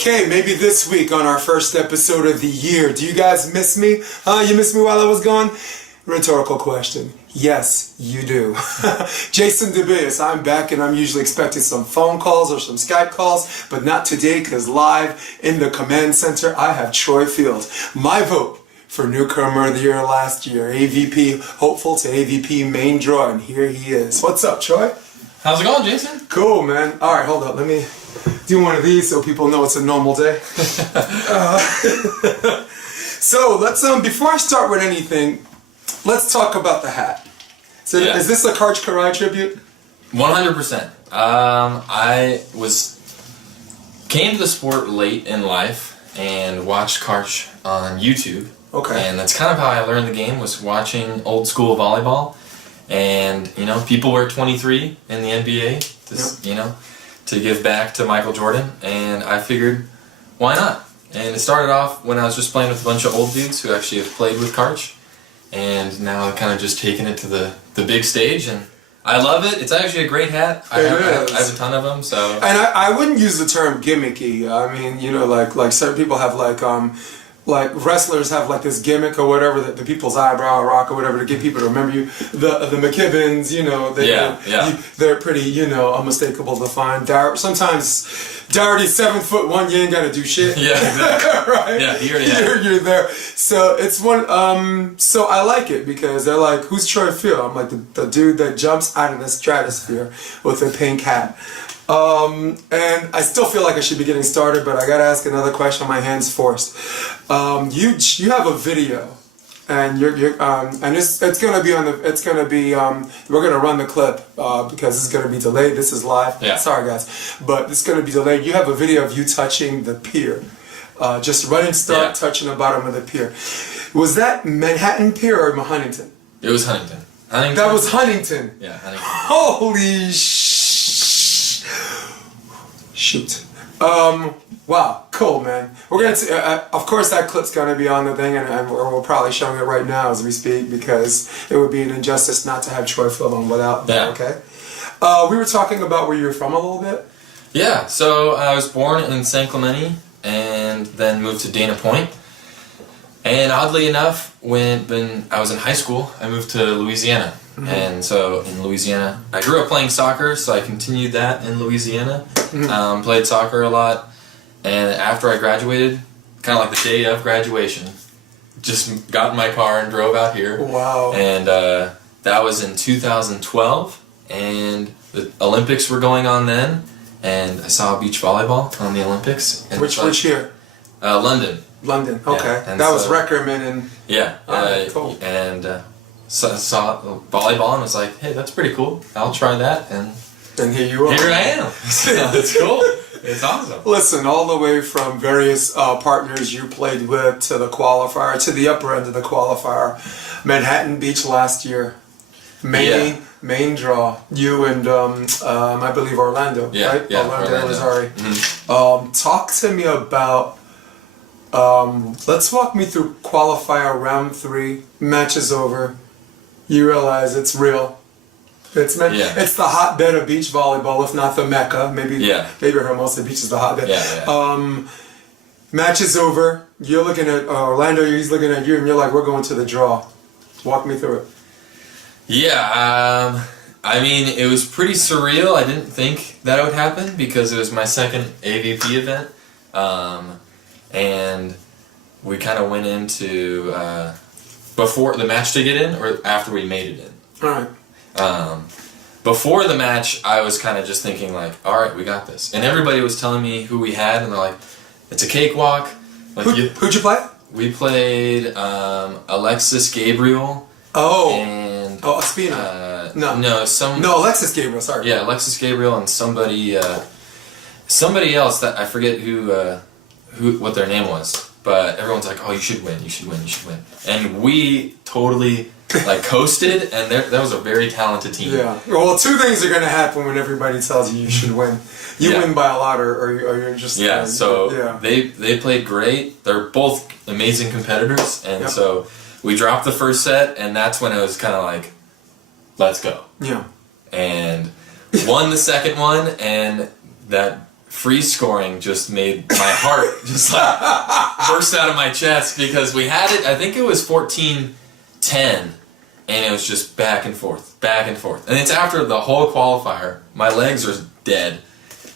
Okay, maybe this week on our first episode of the year. Do you guys miss me? You missed me while I was gone? Rhetorical question. Yes, you do. Jason DeBias, I'm back, and I'm usually expecting some phone calls or some Skype calls, but not today, because live in the command center, I have Troy Field. My vote for Newcomer of the Year last year. AVP, hopeful to AVP main draw, and here he is. What's up, Troy? How's it going, Jason? Cool, man. All right, hold up. Let me do one of these so people know it's a normal day. So let's before I start with anything, let's talk about the hat. So Is this a Karch Karai tribute? 100%. I came to the sport late in life and watched Karch on YouTube. Okay. And that's kind of how I learned the game, was watching old school volleyball. And, people wear 23 in the NBA, to give back to Michael Jordan. And I figured, why not? And it started off when I was just playing with a bunch of old dudes who actually have played with Karch. And now I've kind of just taken it to the big stage. And I love it. It's actually a great hat. I have a ton of them. So. And I wouldn't use the term gimmicky. I mean, like certain people have like wrestlers have like this gimmick or whatever, that the people's eyebrow rock or whatever, to get people to remember you. The McKibbins, they're pretty, unmistakable to find. Sometimes Dougherty's 7'1", you ain't gotta do shit. Yeah, exactly. Right? Yeah, you're there. So it's one. So I like it because they're like, who's Troy Field? I'm like the dude that jumps out of the stratosphere with a pink hat. And I still feel like I should be getting started, but I gotta ask another question. My hand's forced. You have a video, and and it's gonna be we're gonna run the clip because this is gonna be delayed. This is live. Yeah. Sorry guys, but it's gonna be delayed. You have a video of you touching the pier, just running start, touching the bottom of the pier. Was that Manhattan Pier or Huntington? It was Huntington. That was Huntington. Yeah, Huntington. Holy shoot. Wow, cool, man. We're gonna of course that clip's gonna be on the thing, and we're probably showing it right now as we speak, because it would be an injustice not to have Troy Field on without that. Okay. We were talking about where you're from a little bit. Yeah, so I was born in San Clemente and then moved to Dana Point. And oddly enough, when I was in high school, I moved to Louisiana. Mm-hmm. And so in Louisiana, I grew up playing soccer, so I continued that in Louisiana. Mm-hmm. Played soccer a lot. And after I graduated, kind of like the day of graduation, just got in my car and drove out here. Wow. And that was in 2012. And the Olympics were going on then. And I saw beach volleyball on the Olympics. And which year? London. London, okay. Yeah, that was Reckerman and... Yeah. Cool. And so I saw volleyball and was like, hey, that's pretty cool. I'll try that. And here you are. Here I am. So it's cool. It's awesome. Listen, all the way from various partners you played with to the qualifier, to the upper end of the qualifier. Manhattan Beach last year. Main draw. You and, I believe, Orlando, right? Yeah, Orlando. Rosario. Mm-hmm. Talk to me about... let's walk me through qualifier round 3. Match is over. You realize it's real. It's the hotbed of beach volleyball, if not the Mecca. Maybe Hermosa Beach is the hotbed. Match is over. You're looking at Orlando. He's looking at you, and you're like, "We're going to the draw." Walk me through it. Yeah. I mean, it was pretty surreal. I didn't think that would happen because it was my second AVP event. And we kind of went into before the match to get in, or after we made it in. All right. Before the match, I was kind of just thinking like, all right, we got this. And everybody was telling me who we had, and they're like, it's a cakewalk. Like, who'd you play? We played Alexis Gabriel. Oh. And Espina. No, Alexis Gabriel. Sorry. Yeah, Alexis Gabriel and somebody else that I forget what their name was. But everyone's like, oh, you should win. And we totally coasted, and that was a very talented team. Yeah. Well, 2 things are going to happen when everybody tells you should win. You win by a lot, or you're just... They played great. They're both amazing competitors, and so we dropped the first set, and that's when it was kind of like, let's go. Yeah. And won the second one, and that free scoring just made my heart just like burst out of my chest because we had it, I think it was 14-10, and it was just back and forth. And it's after the whole qualifier. My legs are dead.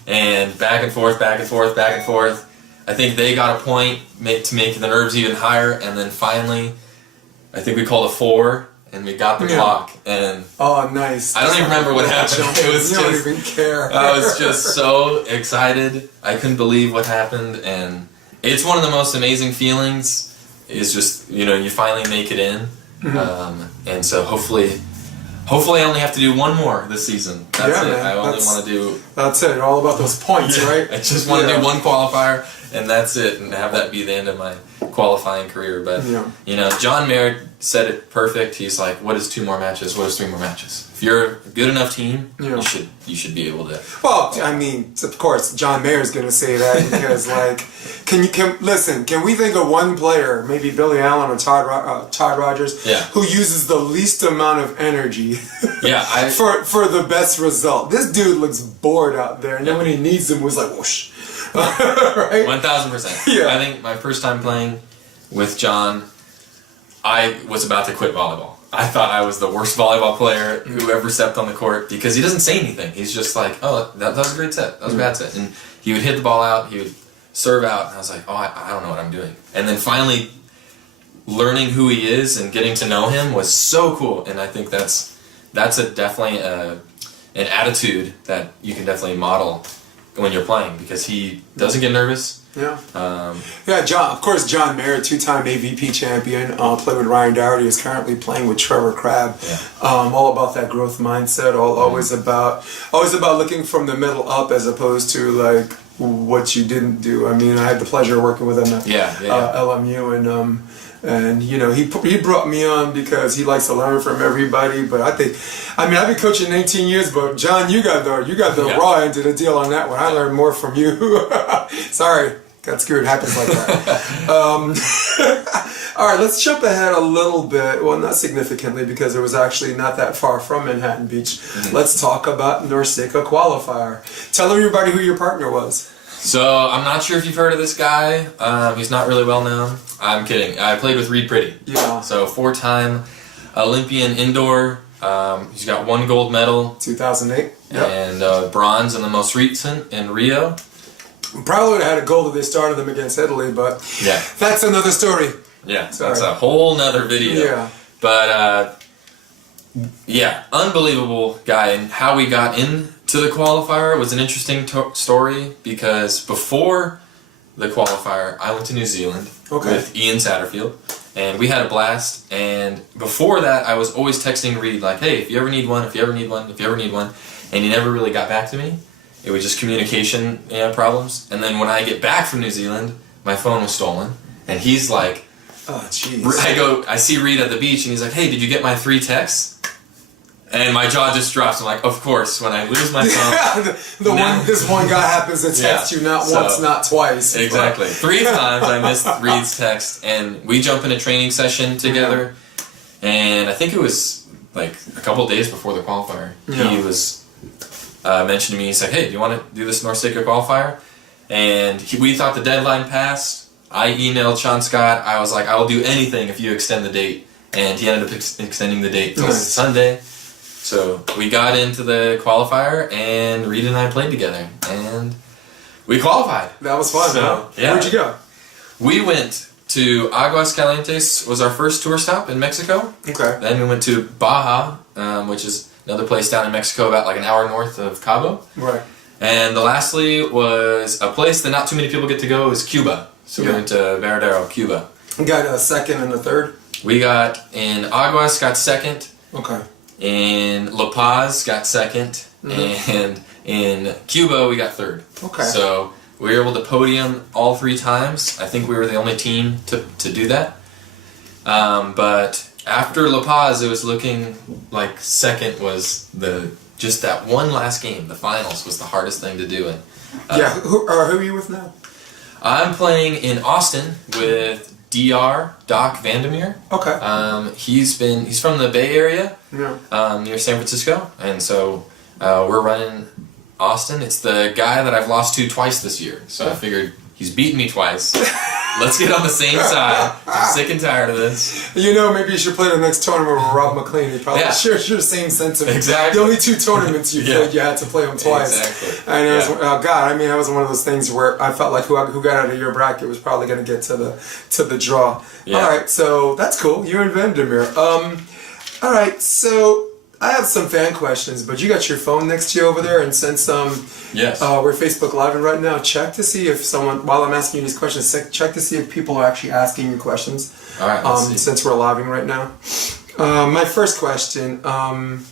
And back and forth. I think they got a point to make the nerves even higher, and then finally, I think we called a 4, and we got the clock, and oh, nice. I don't even remember what happened. It was you don't even care. I was just so excited. I couldn't believe what happened, and it's one of the most amazing feelings. Is just you finally make it in, and so hopefully I only have to do one more this season. That's it. Man, I only want to do. That's it. All about those points, right? I just want to do one qualifier, and that's it, and have that be the end of my qualifying career. But John Merritt said it perfect. He's like, "What is 2 more matches? What is 3 more matches? If you're a good enough team, you should be able to." Well, I mean, of course, John Mayer's going to say that because, like, can we think of one player, maybe Billy Allen or Todd Rogers, who uses the least amount of energy for the best result? This dude looks bored out there, and then when he needs him, was like, whoosh. Right? 1,000%. Yeah. I think my first time playing with John, I was about to quit volleyball. I thought I was the worst volleyball player who ever stepped on the court because he doesn't say anything. He's just like, "Oh, that was a great set. That was a bad set." And he would hit the ball out, he would serve out, and I was like, "Oh, I don't know what I'm doing." And then finally learning who he is and getting to know him was so cool. And I think that's definitely an attitude that you can definitely model when you're playing because he doesn't get nervous. John Mayer, 2-time AVP champion, played with Ryan Doherty, is currently playing with Trevor Crabb. All about that growth mindset, always about looking from the middle up as opposed to like what you didn't do. I mean, I had the pleasure of working with him at LMU, and he brought me on because he likes to learn from everybody. But I've been coaching 19 years, but John, you got the raw end of the deal on that one. I learned more from you. Sorry. Got screwed. Happens like that. All right, let's jump ahead a little bit. Well, not significantly because it was actually not that far from Manhattan Beach. Let's talk about NORCECA Qualifier. Tell everybody who your partner was. So, I'm not sure if you've heard of this guy. He's not really well known. I'm kidding. I played with Reid Priddy. Yeah. So, 4-time Olympian indoor. He's got 1 gold medal. 2008. And bronze in the most recent in Rio. Probably would have had a goal if they started them against Italy, but that's another story. Yeah, that's a whole nother video. Yeah. But, unbelievable guy. And how we got into the qualifier was an interesting story because before the qualifier, I went to New Zealand with Ian Satterfield, and we had a blast. And before that, I was always texting Reid, like, "Hey, if you ever need one, if you ever need one, if you ever need one," and he never really got back to me. It was just communication problems. And then when I get back from New Zealand, my phone was stolen. And he's like, "Oh, jeez." I see Reid at the beach, and he's like, "Hey, did you get my 3 texts?" And my jaw just drops. I'm like, of course, when I lose my phone. This one guy happens to text you not once, not twice. Exactly. 3 times I missed Reid's text. And we jump in a training session together. And I think it was like a couple days before the qualifier. He was... mentioned to me, he's like, "Hey, do you want to do this NORCECA qualifier?" And we thought the deadline passed. I emailed Sean Scott. I was like, "I will do anything if you extend the date." And he ended up extending the date till Sunday. So we got into the qualifier, and Reid and I played together, and we qualified. That was fun. So, Where'd you go? We went to Aguascalientes, was our first tour stop in Mexico. Okay. Then we went to Baja, which is another place down in Mexico about like an hour north of Cabo. Right. And lastly was a place that not too many people get to go, is Cuba. So we went to Veradero, Cuba. You got a second and a third? We got in Aguas, got second. Okay. In La Paz, got second. And in Cuba, we got third. Okay. So we were able to podium all 3 times. I think we were the only team to do that. But after La Paz, it was looking like second was just that one last game. The finals was the hardest thing to do. And, who are you with now? I'm playing in Austin with Doc Vandermeer. Okay. He's from the Bay Area, near San Francisco, and so we're running Austin. It's the guy that I've lost to twice this year. So I figured he's beaten me twice. Let's get on the same side. I'm sick and tired of this. You know, maybe you should play the next tournament with Rob McLean. He probably shares your same sentiment. Exactly. The only 2 tournaments you played, you had to play them twice. Exactly. And it was, God, I mean, that was one of those things where I felt like who got out of your bracket was probably going to get to the draw. Yeah. All right, so that's cool. You and Vandermeer. All right, so I have some fan questions, but you got your phone next to you over there, and since yes, we're Facebook Live right now, check to see if someone, while I'm asking you these questions, check to see if people are actually asking you questions. All right, let's see. Since we're living right now. My first question, from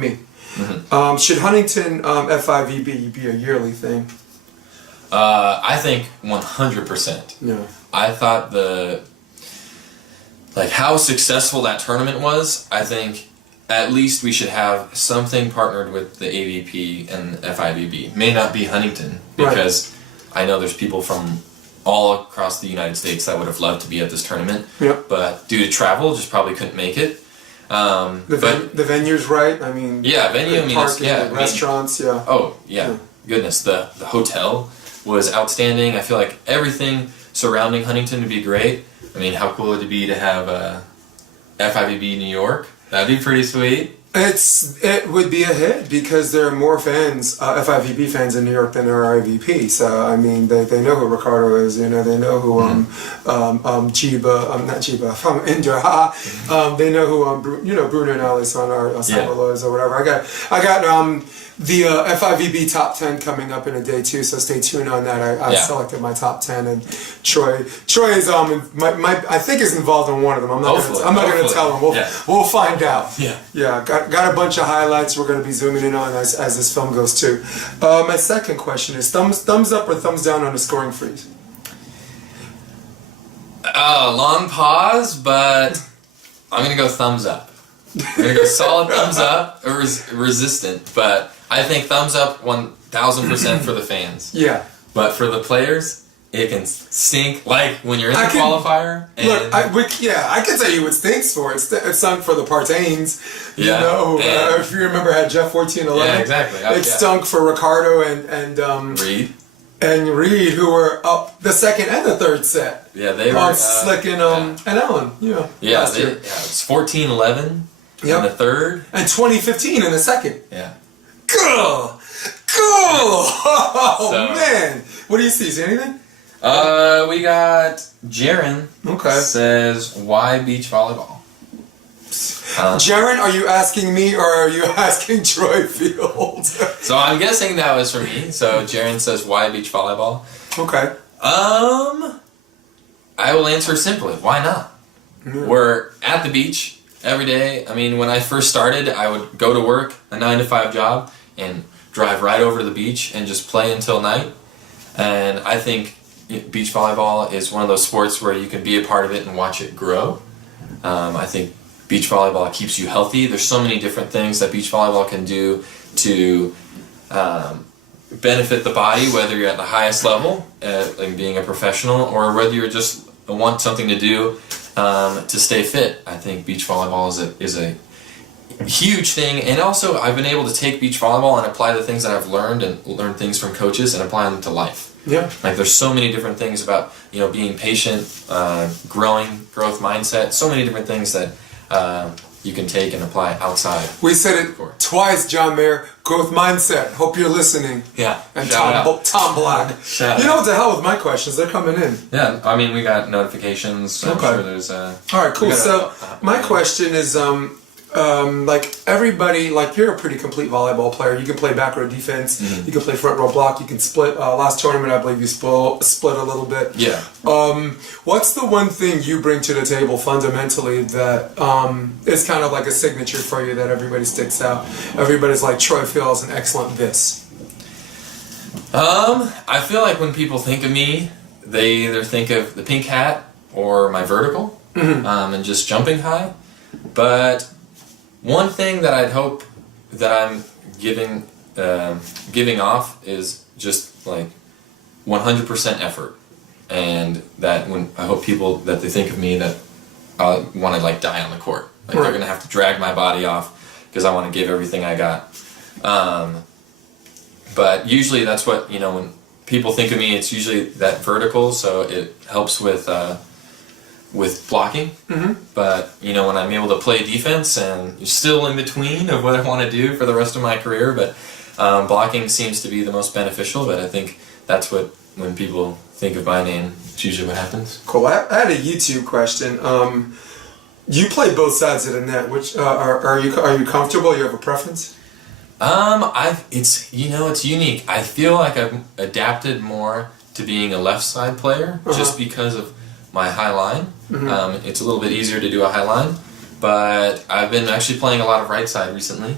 me. Mm-hmm. Should Huntington FIVB be a yearly thing? I think 100%. Yeah. I thought how successful that tournament was, I think at least we should have something partnered with the AVP and FIVB. May not be Huntington, because I know there's people from all across the United States that would have loved to be at this tournament, but due to travel, just probably couldn't make it. The venue's right. I mean, venue. I mean, parking, restaurants. Oh yeah, goodness. The hotel was outstanding. I feel like everything surrounding Huntington would be great. I mean, how cool would it be to have FIVB New York? That'd be pretty sweet. It would be a hit because there are more fans, FIVB fans in New York than there are IVP. So I mean, they know who Ricardo is. You know, they know who Indra. They know who Bruno and Alisson are Samuelos or whatever. I got the FIVB top 10 coming up in a day too. So stay tuned on that. I selected my top 10, and Troy is I think is involved in one of them. I'm not going to tell him. We'll find out. Yeah. Got a bunch of highlights we're going to be zooming in on as this film goes too. My second question is thumbs up or thumbs down on the scoring freeze? Long pause, but I'm going to go thumbs up. I'm going to go solid thumbs up, or resistant, but I think thumbs up 1,000% for the fans. Yeah. But for the players, it can stink like when you're in the qualifier. And I can tell you what stinks for. It stunk for the Partains. You know, if you remember, had Jeff 14-11. Yeah, exactly. It stunk for Ricardo and Reid. And Reid, who were up the second and the third set. Yeah, they were Slick and Ellen. Yeah, it's 14-11 in the third. And 20-15 in the second. Yeah. Cool! Oh, man! What do you see? Is there anything? We got Jaren. Okay. Says, why beach volleyball? Jaren, are you asking me or are you asking Troy Field? So I'm guessing that was for me. So Jaren says, why beach volleyball? Okay. I will answer simply, why not? Yeah. We're at the beach every day. I mean, when I first started, I would go to work, a 9-to-5 job, and drive right over to the beach and just play until night. And I think beach volleyball is one of those sports where you can be a part of it and watch it grow. I think beach volleyball keeps you healthy. There's so many different things that beach volleyball can do to benefit the body, whether you're at the highest level, like being a professional, or whether you're just want something to do to stay fit. I think beach volleyball is a huge thing, and also I've been able to take beach volleyball and apply the things that I've learned and learn things from coaches and apply them to life. Yeah. Like there's so many different things about being patient, growth mindset, so many different things that you can take and apply outside. We said it twice, John Mayer. Growth mindset. Hope you're listening. Yeah. And Tom Black. What the hell with my questions? They're coming in. Yeah. I mean, we got notifications. I'm sure there's. All right. Cool. So my question is, like everybody, like you're a pretty complete volleyball player. You can play back row defense. Mm-hmm. You can play front row block. You can split. Last tournament, I believe you split a little bit. Yeah. What's the one thing you bring to the table fundamentally that is kind of like a signature for you that everybody sticks out? Everybody's like, Troy feels an excellent this. I feel like when people think of me, they either think of the pink hat or my vertical, and just jumping high. But one thing that I'd hope that I'm giving off is just like 100% effort, and that when I hope people that they think of me that I want to like die on the court, like they're gonna have to drag my body off because I want to give everything I got. But usually that's what, when people think of me, it's usually that vertical, so it helps with blocking. But, when I'm able to play defense, and you're still in between of what I want to do for the rest of my career, but blocking seems to be the most beneficial, but I think that's when people think of my name, it's usually what happens. Cool. I had a YouTube question. You play both sides of the net. Which are you comfortable? You have a preference? It's unique. I feel like I've adapted more to being a left side player just because of my high line. It's a little bit easier to do a high line, but I've been actually playing a lot of right side recently.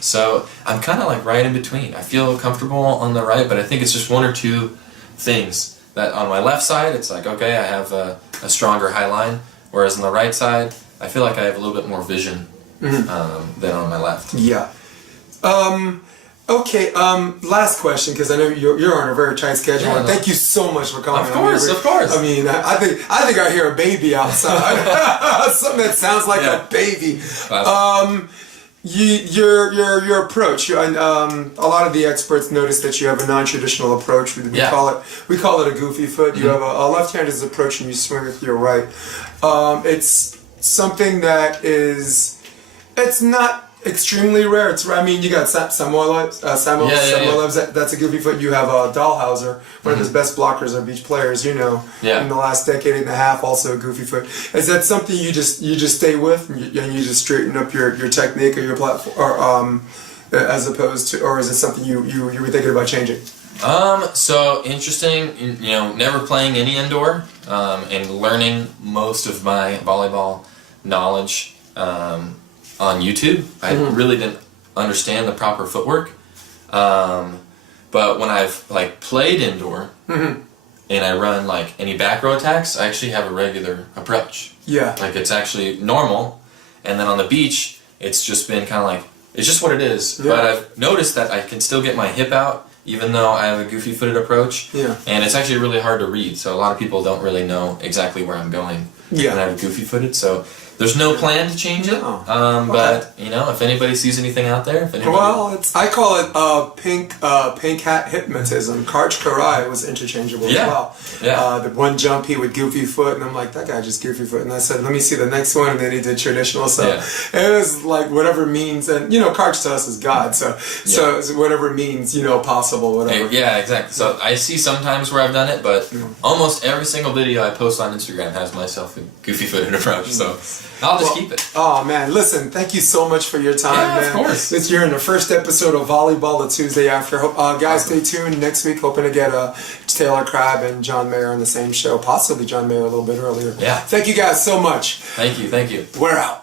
So I'm kind of like right in between. I feel comfortable on the right, but I think it's just one or two things that on my left side, it's like, okay, I have a stronger high line, whereas on the right side, I feel like I have a little bit more vision than on my left. Yeah. Okay, last question, because I know you're on a very tight schedule, and thank you so much for coming. Of course. I mean, I think I hear a baby outside. Something that sounds like a baby. Your approach. A lot of the experts notice that you have a non-traditional approach. We call it a goofy foot. You have a left-handed approach, and you swing with your right. It's something that it's not extremely rare. You got Samoilevs. That's a goofy foot. You have Dahlhauser, one of his best blockers of beach players. In the last decade and a half, also a goofy foot. Is that something you just stay with, and you just straighten up your technique or your platform, as opposed to, or is it something you were thinking about changing? So interesting. Never playing any indoor, and learning most of my volleyball knowledge on YouTube. I really didn't understand the proper footwork, but when I've played indoor and I run any back row attacks, I actually have a regular approach. Yeah, it's actually normal, and then on the beach, it's just been kind of it's just what it is. Yeah. But I've noticed that I can still get my hip out even though I have a goofy footed approach. Yeah, and it's actually really hard to read. So a lot of people don't really know exactly where I'm going. Yeah, when I have goofy footed. So there's no plan to change it, but if anybody sees anything out there, I call it pink hat hypnotism. Karch Karai was interchangeable as well. Yeah. The one jump he would goofy foot, and I'm like, that guy just goofy foot, and I said, let me see the next one, and then he did traditional. So it was whatever means, and Karch to us is God, so whatever means possible, whatever. Yeah, exactly. So I see sometimes where I've done it, but almost every single video I post on Instagram has myself a goofy footed approach. So I'll just keep it. Oh man, listen, thank you so much for your time, man. Of course. You're in the first episode of Volleyball the Tuesday after. Guys, stay tuned. Next week, hoping to get Taylor Crabb and John Mayer on the same show. Possibly John Mayer a little bit earlier. Yeah. Thank you guys so much. Thank you. We're out.